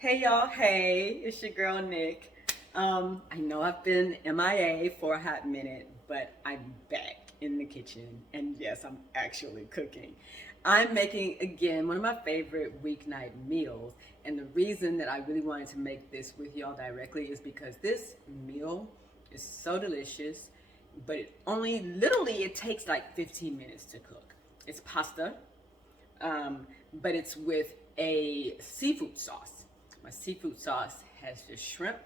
Hey y'all, hey, it's your girl Nick. I know I've been MIA for a hot minute, but I'm back in the kitchen, and yes, I'm actually cooking. I'm making again one of my favorite weeknight meals, and the reason that I really wanted to make this with y'all directly is because this meal is so delicious, but it takes like 15 minutes to cook. It's pasta, but it's with a seafood sauce. My seafood sauce has just shrimp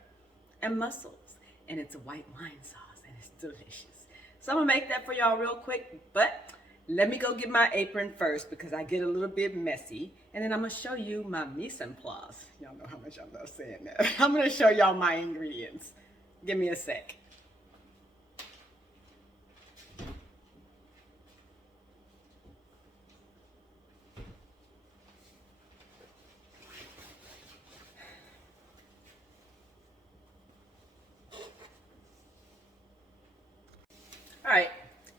and mussels, and it's a white wine sauce, and it's delicious. So I'm gonna make that for y'all real quick, but let me go get my apron first because I get a little bit messy, and then I'm gonna show you my mise en place. Y'all know how much I love saying that. I'm gonna show y'all my ingredients. Give me a sec. All right,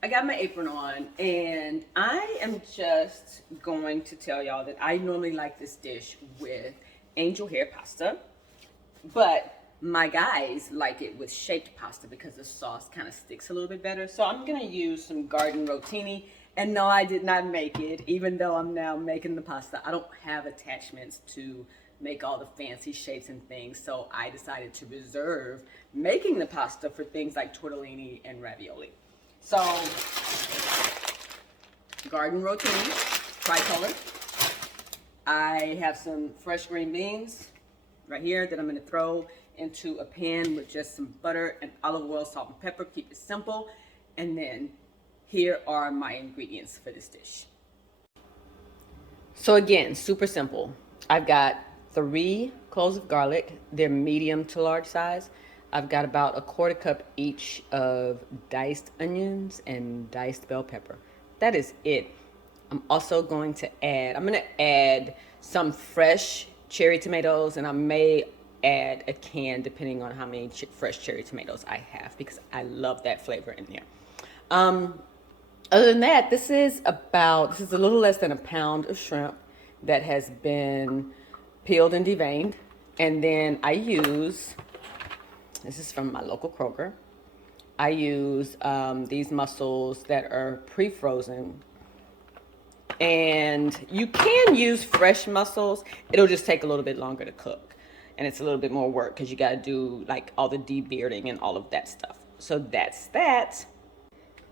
I got my apron on, and I am just going to tell y'all that I normally like this dish with angel hair pasta, but my guys like it with shaped pasta because the sauce kind of sticks a little bit better. So I'm gonna use some garden rotini. And no, I did not make it, even though I'm now making the pasta. I don't have attachments to make all the fancy shapes and things, so I decided to reserve making the pasta for things like tortellini and ravioli. So, garden rotini, tricolor. I have some fresh green beans right here that I'm gonna throw into a pan with just some butter and olive oil, salt and pepper. Keep it simple. And then here are my ingredients for this dish. So again, super simple. I've got 3 cloves of garlic. They're medium to large size. I've got about a quarter cup each of diced onions and diced bell pepper. That is it. I'm also going to add some fresh cherry tomatoes, and I may add a can depending on how many fresh cherry tomatoes I have because I love that flavor in there. Other than that, this is a little less than a pound of shrimp that has been peeled and deveined. And then this is from my local Kroger. I use these mussels that are pre-frozen. And you can use fresh mussels. It'll just take a little bit longer to cook. And it's a little bit more work because you got to do like all the debearding and all of that stuff. So that's that.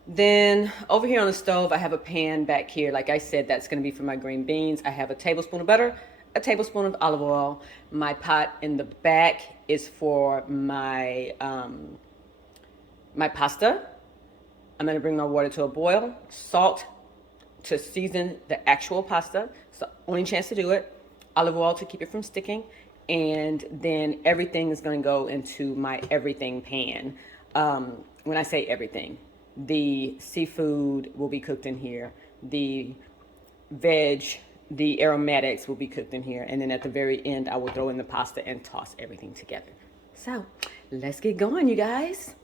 Then over here on the stove, I have a pan back here. Like I said, that's going to be for my green beans. I have a tablespoon of butter, a tablespoon of olive oil. My pot in the back is for my pasta. I'm going to bring my water to a boil. Salt to season the actual pasta. It's the only chance to do it. Olive oil to keep it from sticking. And then everything is going to go into my everything pan. When I say everything, the seafood will be cooked in here. The veg, the aromatics will be cooked in here. And then at the very end, I will throw in the pasta and toss everything together. So let's get going, you guys.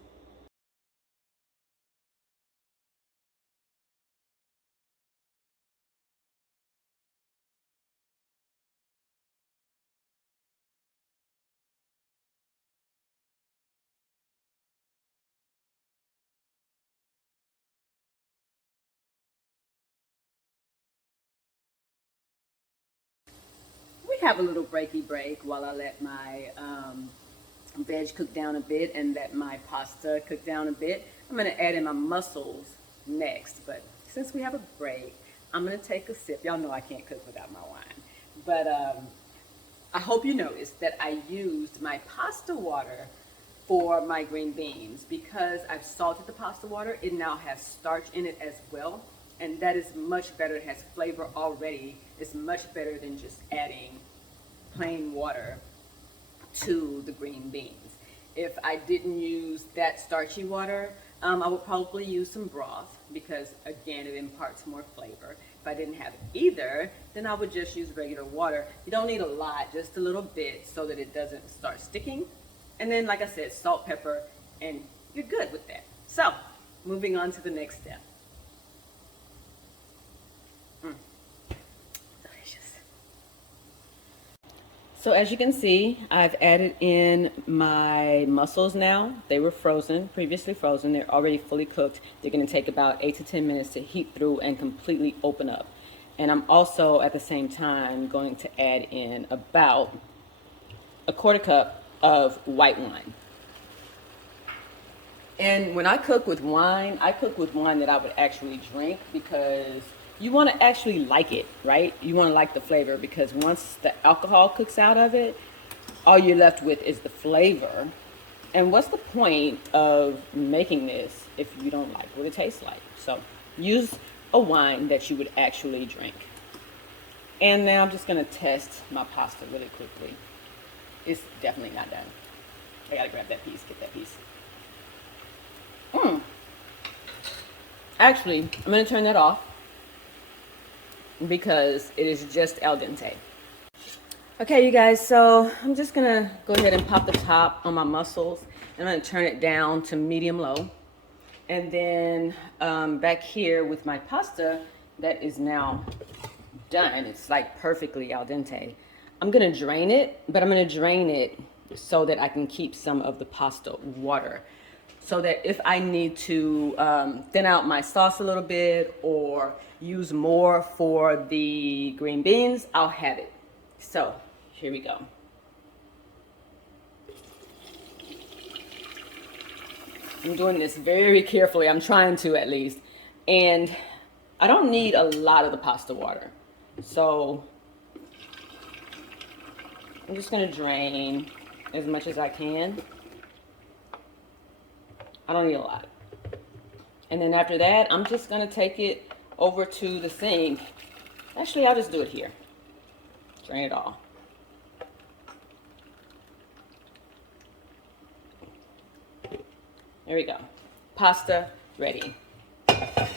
We have a little breaky break while I let my veg cook down a bit and let my pasta cook down a bit. I'm going to add in my mussels next, but since we have a break, I'm going to take a sip. Y'all know I can't cook without my wine, but I hope you noticed that I used my pasta water for my green beans because I've salted the pasta water. It now has starch in it as well, and that is much better. It has flavor already. It's much better than just adding plain water to the green beans. If I didn't use that starchy water, I would probably use some broth because again, it imparts more flavor. If I didn't have either, then I would just use regular water. You don't need a lot, just a little bit so that it doesn't start sticking. And then, like I said, salt, pepper, and you're good with that. So, moving on to the next step. Delicious. So as you can see, I've added in my mussels now. They were frozen, previously frozen. They're already fully cooked. They're going to take about 8 to 10 minutes to heat through and completely open up. And I'm also at the same time going to add in about a quarter cup of white wine. And when I cook with wine, I cook with wine that I would actually drink, because you want to actually like it, right? You want to like the flavor, because once the alcohol cooks out of it, all you're left with is the flavor. And what's the point of making this if you don't like what it tastes like? So use a wine that you would actually drink. And now I'm just going to test my pasta really quickly. It's definitely not done. I got to grab that piece, get that piece. Actually, I'm going to turn that off because it is just al dente. Okay, you guys, so I'm just going to go ahead and pop the top on my mussels, and I'm going to turn it down to medium low. And then back here with my pasta that is now done, it's like perfectly al dente. I'm going to drain it, but I'm going to drain it so that I can keep some of the pasta water, so that if I need to thin out my sauce a little bit or use more for the green beans, I'll have it. So here we go. I'm doing this very carefully. I'm trying to, at least. And I don't need a lot of the pasta water. So I'm just going to drain as much as I can. I don't need a lot. And then after that, I'm just going to take it over to the sink. Actually, I'll just do it here. Drain it all. There we go. Pasta ready. And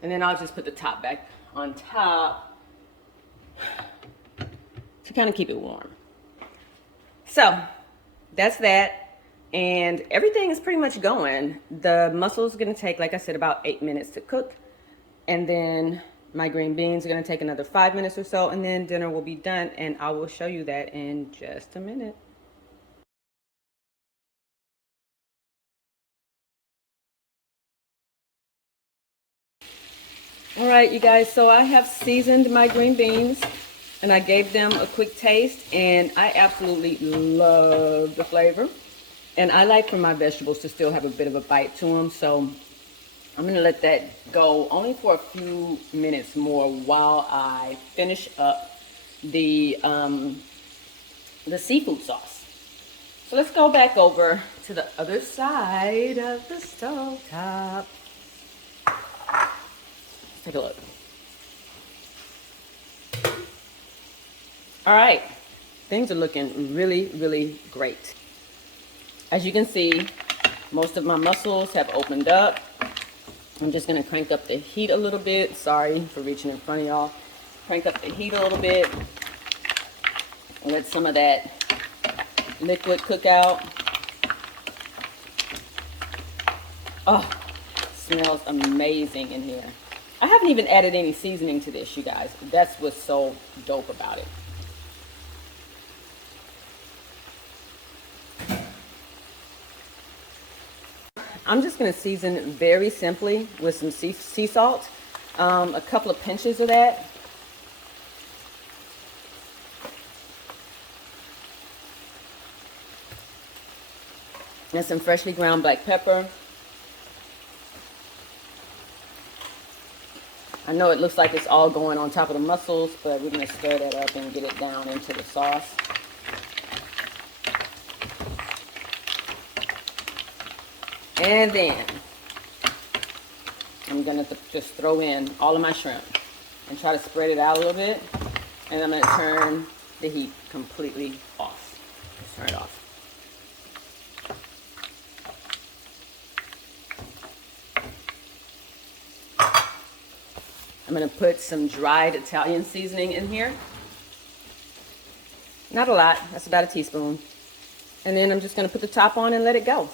then I'll just put the top back on top to kind of keep it warm. So that's that. And everything is pretty much going. The mussels are going to take, like I said, about 8 minutes to cook. And then my green beans are going to take another 5 minutes or so. And then dinner will be done. And I will show you that in just a minute. All right, you guys. So I have seasoned my green beans. And I gave them a quick taste. And I absolutely love the flavor. And I like for my vegetables to still have a bit of a bite to them, so I'm going to let that go only for a few minutes more while I finish up the seafood sauce. So let's go back over to the other side of the stove top. Let's take a look. All right, things are looking really, really great. As you can see, most of my mussels have opened up. I'm just going to crank up the heat a little bit. Sorry for reaching in front of y'all. Crank up the heat a little bit. Let some of that liquid cook out. Oh, smells amazing in here. I haven't even added any seasoning to this, you guys. That's what's so dope about it. I'm just going to season very simply with some sea salt, a couple of pinches of that. And some freshly ground black pepper. I know it looks like it's all going on top of the mussels, but we're going to stir that up and get it down into the sauce. And then I'm going to just throw in all of my shrimp and try to spread it out a little bit. And I'm going to turn the heat completely off. Just turn it off. I'm going to put some dried Italian seasoning in here. Not a lot. That's about a teaspoon. And then I'm just going to put the top on and let it go.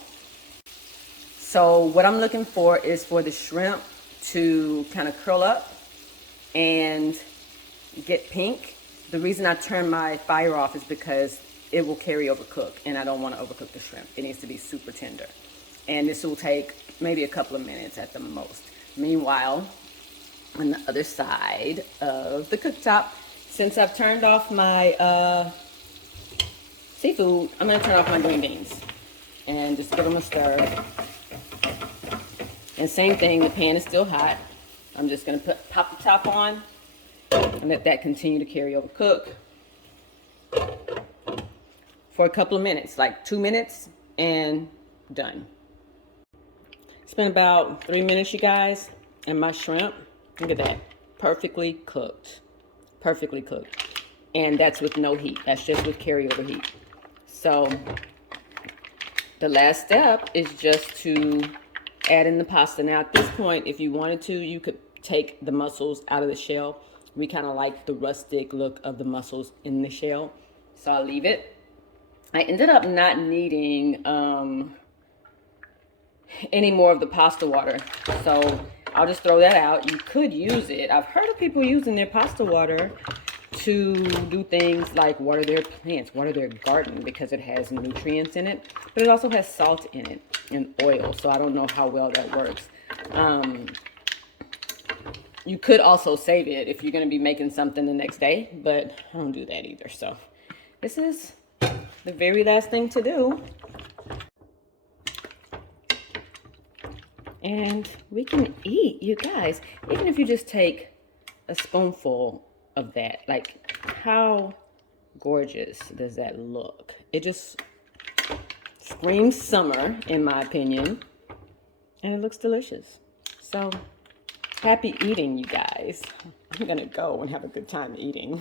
So what I'm looking for is for the shrimp to kind of curl up and get pink The reason I turn my fire off is because it will carry over cook, and I don't want to overcook the shrimp. It needs to be super tender. And this will take maybe a couple of minutes at the most. Meanwhile, on the other side of the cooktop, since I've turned off my seafood, I'm going to turn off my green beans and just give them a stir. And same thing, the pan is still hot. I'm just going to pop the top on and let that continue to carry over cook for a couple of minutes, like 2 minutes, and done. It's been about 3 minutes, you guys, and my shrimp, look at that, perfectly cooked. Perfectly cooked. And that's with no heat. That's just with carryover heat. So the last step is just to add in the pasta. Now at this point, if you wanted to, you could take the mussels out of the shell. We kind of like the rustic look of the mussels in the shell, so I'll leave it. I ended up not needing any more of the pasta water, so I'll just throw that out. You could use it. I've heard of people using their pasta water to do things like water their plants, water their garden, because it has nutrients in it, but it also has salt in it and oil, so I don't know how well that works. You could also save it if you're going to be making something the next day, but I don't do that either. So this is the very last thing to do. And we can eat, you guys. Even if you just take a spoonful of that, like how gorgeous does that look? It just screams summer, in my opinion. And it looks delicious. So happy eating, you guys. I'm gonna go and have a good time eating.